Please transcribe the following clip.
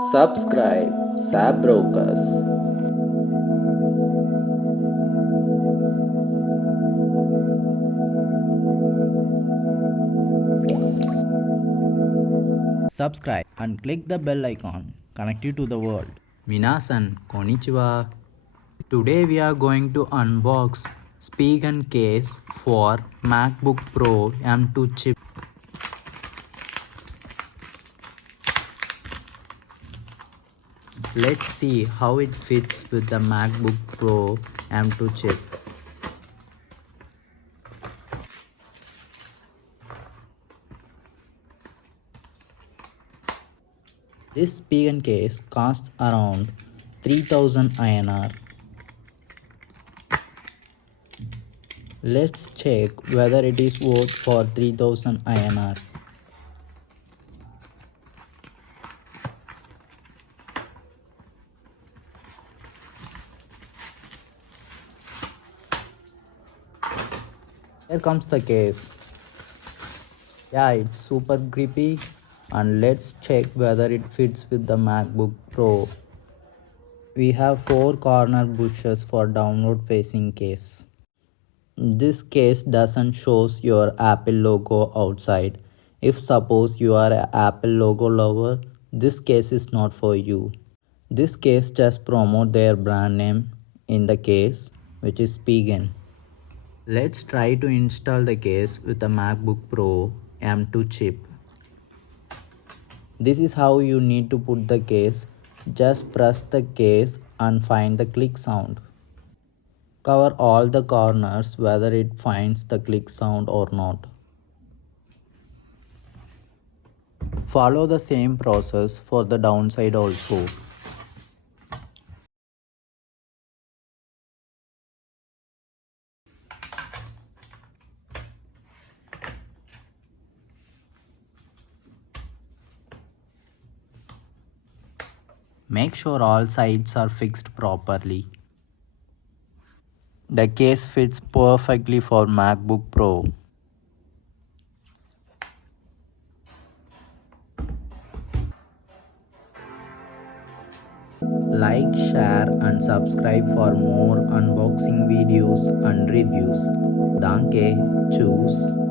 Subscribe Brokers. Subscribe and click the bell icon. Connect you to the world. Minasan, konnichiwa. Today we are going to unbox Spigen case for MacBook Pro M2 chip. Let's see how it fits with the MacBook Pro M2 chip. This Spigen case costs around 3000 INR. Let's check whether it is worth for 3000 INR. Here comes the case. Yeah, it's super grippy, and let's check whether it fits with the MacBook Pro. We have 4 corner bushes for downward facing case. This case doesn't shows your Apple logo outside. If suppose you are an Apple logo lover, this case is not for you. This case just promote their brand name in the case, which is Spigen. Let's try to install the case with the MacBook Pro M2 chip. This is how you need to put the case. Just press the case and find the click sound. Cover all the corners whether it finds the click sound or not. Follow the same process for the downside also. Make sure all sides are fixed properly. The case fits perfectly for MacBook Pro. Like, share and subscribe for more unboxing videos and reviews. Danke, tschüss.